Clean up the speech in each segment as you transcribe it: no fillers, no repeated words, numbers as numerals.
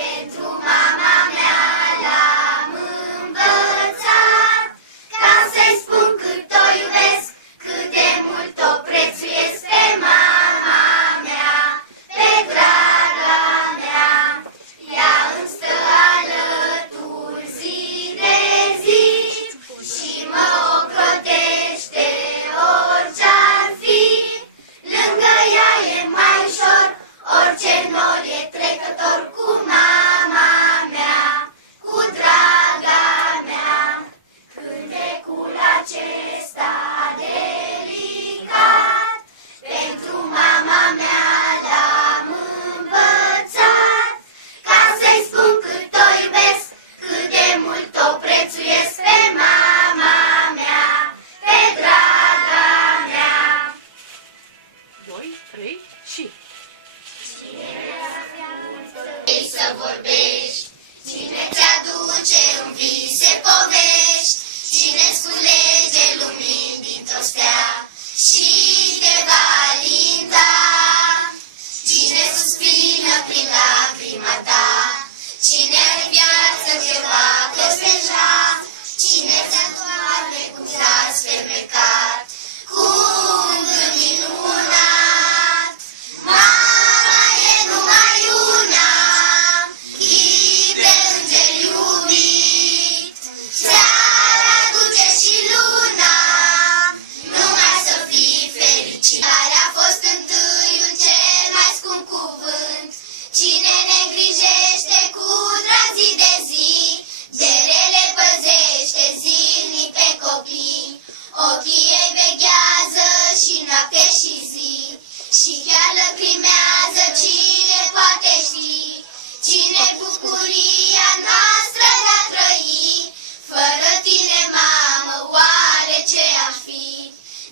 Pentru mama mea l-am învățat, ca să-i spun cât o iubesc, cât de mult o prețuiesc pe mama mea, pe draga mea. Ea îmi stă alături zi de zi și mă ocrotește orice-ar fi. Lângă ea e mai ușor, orice nor e trecător, cu mama mea, cu draga mea. Cântecul acesta delicat, pentru mama mea l-am învățat, ca să-i spun cât o iubesc, cât de mult o prețuiesc pe mama mea, pe draga mea. 2, 3 și... Ei să vorbești, cine ți-aduce în vise povești, cine-ți culege lumini dintr-o stea și te va alinta, cine suspină prin lacrima ta, cine are viață te va căsteja, cine ți-adoarme cum ți-ați fermecat, cu un gând minunat. Mama e numai una, chip de înger iubit, ți-ar aduce și luna, numai să fii fericit. Care a fost întâiul cel mai scump cuvânt, cine ne îngrijește cu drag zi de zi, de rele păzește zilnic pe copii. Ochii ei veghează și noapte și zi, și chiar lăcrimează, cine poate ști, cine bucuria noastră de-a trăi. Fără tine, mamă, oare ce-am fi?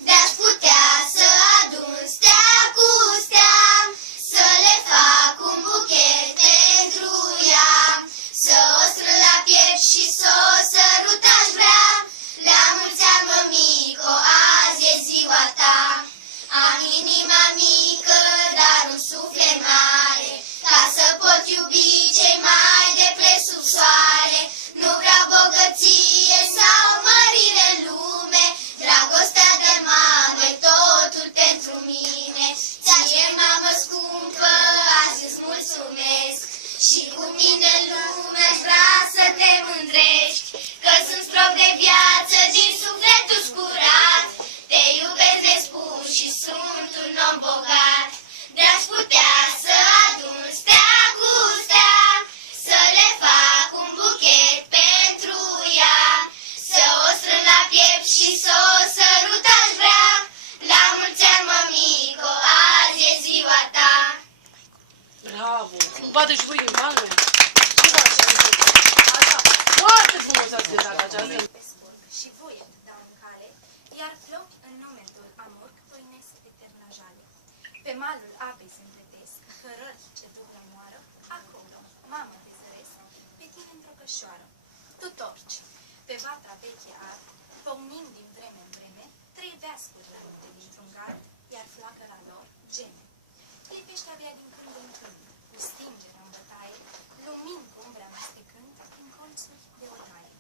De-aș putea să adun stea cu stea, să le fac un buchet pentru ea, să o strâng la piept și să o sărut aș vrea. La mulți ani, mămico, azi e ziua ta. Am inima mică, dar un suflet mare, ca să pot iubi cei mai de preț sub soare. Nu vreau bogăție sau mărire în lume, dragostea de mamă-i totul pentru mine. Ție, mamă scumpă, azi îți mulțumesc, și cu tine în lume aș vrea să te mândrești, că sunt strop de viață din sufletul scurat. Te iubesc nespus și sunt un om bogat. De-aș putea să adun stea cu stea, să le fac un buchet pentru ea, să o strâng la piept și să o sărut aș vrea. La mulți ani, mămico, azi e ziua ta. Bravo! Bate și voi din palme! Ce faci? Foarte frumos ați cântat aceasta! Pe spurg și voie dau în cale, iar flopi în numetul amurg toinesc eterna jale. Pe malul apei se împletesc hărări ce duc la moară, acolo, mamă, te zăresc, pe tine într-o cășoară. Tu torci, pe vatra veche ard, pomnind din vreme în vreme, trei veascuri rupte dintr-un gard, iar flacăra lor geme. Clipește abia din când în când, cu stingere în bătaie, lumini cu umbre amestecând, în colțuri de odaie.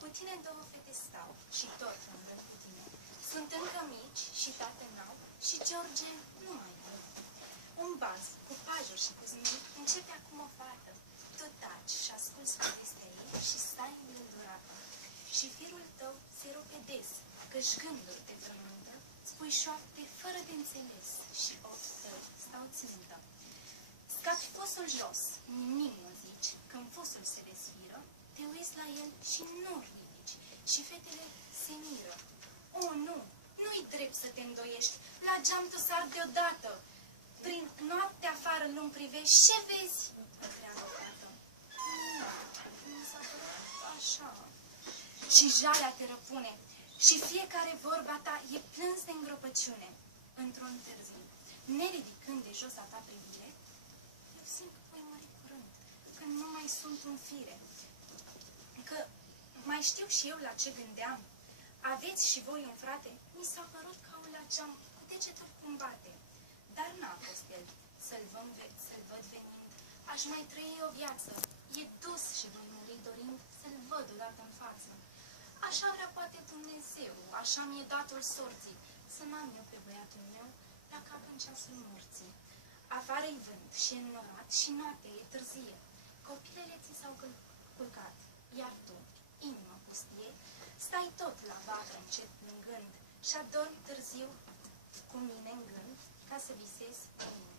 Cu tine două fete stau și tot în rând cu tine. Sunt încă mici și tată n-au și George nu mai văd. Un baz cu pajuri și cu zmii începe acum o fată. Tu taci și asculți povestea ei și stai îngândurată. Și firul tău se rupe des, că-și gânduri te frământă, spui șoapte fără de înțeles și ochii tăi stau țintă. Scapi fosul jos, nimic nu zici, când fosul se desfiră, te uiți la el și nu ridici și fetele se miră. O, nu, nu-i drept să te îndoiești, la geam tu sar deodată. Prin noapte afară nu-mi privești, ce vezi? Întreabă fata. Nu, mi s-a părut așa. Și jalea te răpune și fiecare vorba ta e plâns de îngropăciune. Într-un târziu, neridicând de jos a ta privire, eu simt că voi mări curând, când nu mai sunt un fire. Că mai știu și eu la ce gândeam. Aveți și voi un frate? Mi s-a părut ca un la geam cu degetul cum bate. Dar n-a fost el să-l văd venind, Aș mai trăi o viață, e dus și voi muri dorind să-l văd odată în față. Așa vrea poate Dumnezeu, așa mi-e datul sorții, să n-am eu pe băiatul meu la cap în ceasul morții. Afară-i vânt și înnorat și noaptea e târzie. Copilele ți s-au culcat, iar tu, inima pustie, stai tot la vacă încet plângând și adormi târziu cu mine în gând ca să visezi pe mine.